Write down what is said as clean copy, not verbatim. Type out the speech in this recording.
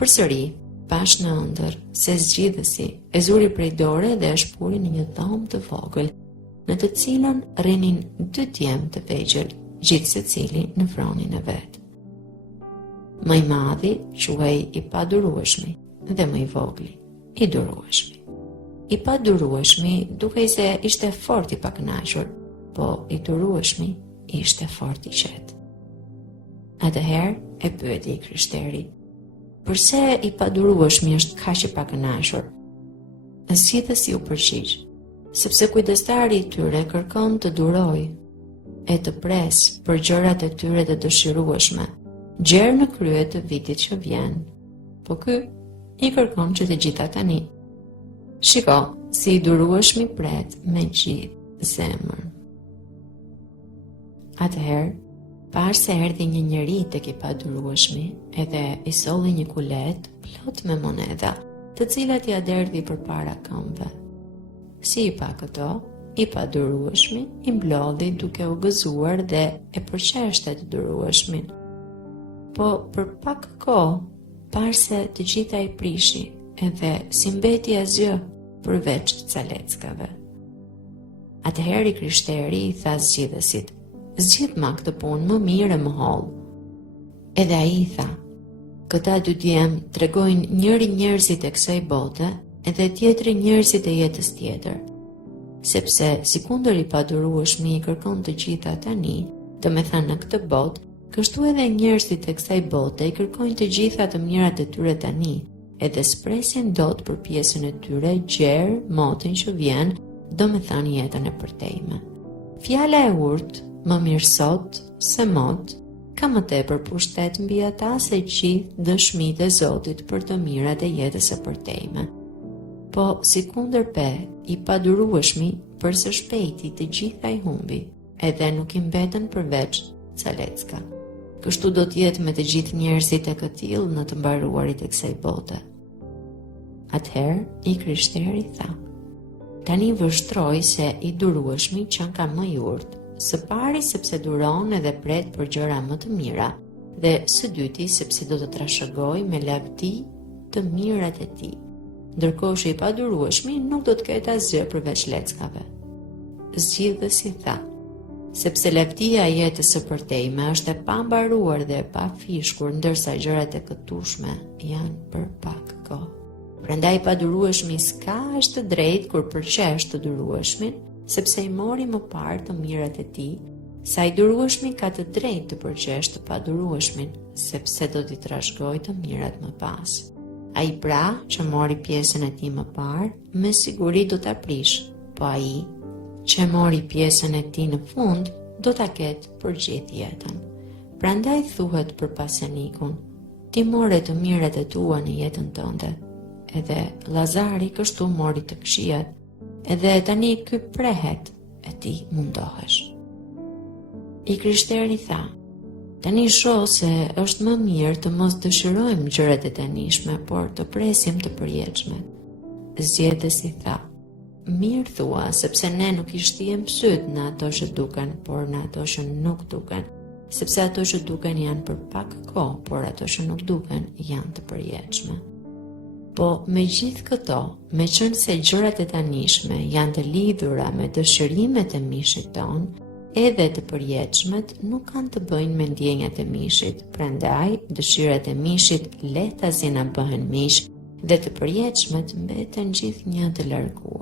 Përsëri, pash në ëndër se zgjidhësi e zuri prej dore dhe e shpuri në një dhomë të vogël, në të cilën rrinin 2 djemë të vegjël, gjithë secili në fronin e vet. Më i madhi quhej i padurueshmi dhe më i vogli i durueshmi. I padurueshmi dukej se ishte fort i pakënaqur, po i durueshmi ishte fort i qetë. Atëherë e pyeti i kryshteri: "Përse i padurueshmi është kaq i pakënaqur?" Zgjidhësi u përgjigj: "Sepse kujdestari i tyre kërkon të durojë e të presë për gjërat e tyre të dëshirueshme, gjerë në krye të vitit që vjen, po ky i kërkon që të gjitha tani. Shiko, si i durueshmi pret me gjithë zemër." Atëherë, pas se erdhi një njeri tek i padurueshmi, edhe i solli një kulet plot me monedha, të cilat ja derdhi përpara këmbëve. Si i pa këto, i padurueshmi i mblodhi duke u gëzuar dhe e përqeshte të durueshmin. Po për pak kohë, parse të gjitha i prishi, edhe si mbeti asgjë përveç ca leckave. Atëherë i kryshteri i tha zgjidhësit: "Zgjidh ma këtë punë më mirë e më holl." Edhe ai i tha: "Këta 2 djemë tregojnë njëri njerëzit e kësaj bote edhe tjetri njerëzit e jetës tjetër. Sepse sikundër i padurueshmi i kërkon të gjitha tani, do me thënë në këtë botë, kështu edhe njerëzit e kësaj bote i kërkojnë të gjitha të mirat e tyre tani, edhe spresin dot për pjesën e tyre gjerë motin që vjen, do me thënë jetën e përtejme. Fjala e urtë, më mirë sot se mot, ka më tepër pushtet mbi ata se gjithë dëshmitë e Zotit për të mirat e jetës së përtejme. Po sikundër i padurueshmi për së shpejti të gjitha i humbi, edhe nuk i mbetën përveç ca lecka. Kështu do t'jetë me të gjithë njerëzit e këtill në të mbaruarit e kësaj bote." Atëherë i kryshteri tha: "Tani vështroj se i durueshmi qen ka më i urtë, së pari sepse duron edhe pret për gjëra më të mira, dhe së dyti sepse do të trashëgoj me lavdi të mirat e tij, ndërkohë që i padurueshmi nuk do të ketë asgjë përveç leckave." Zgjidhësi tha: "Sepse lavdia e jetës së përtejme është e pambaruar dhe e pafishkur, ndërsa gjërat e këtushme janë për pak kohë. Prandaj i padurueshmi s'ka as të drejtë kur përqesh të durueshmin, sepse i mori më parë të mirat e tij, sa i durueshmi ka të drejtë të përqesh të padurueshmin, sepse do t'i trashëgojë të mirat më pas. Ai pra që mori pjesën e tij më parë, me siguri do ta prish, po ai që mori pjesën e tij në fund, do ta ketë për gjithë jetën. Prandaj thuhet për pasenikun: ti more të mirat e tua në jetën tënde. Edhe Lazari kështu mori të këqijat, edhe tani ky prehet e ti mundohesh." I kryshteri tha: "Tani shoh se është më mirë të mos dëshirojmë gjërat e tanishme, por të presim të përjetshmet." Zgjedhësi tha: "Mirë thua, sepse ne nuk i shtijem syt në ato që duken, por në ato që nuk duken, sepse ato që duken janë për pak kohë, por ato që nuk duken janë të përjetshme. Po me gjithë këto, me qenë se gjërat e tanishme janë të lidhura me dëshirimet e mishit ton, edhe të përjetshmet nuk kanë të bëjnë me ndjenjat e mishit, prandaj dëshirat e mishit lehtazi na bëhen mish dhe të përjetshmet mbeten gjithnjë të larguar.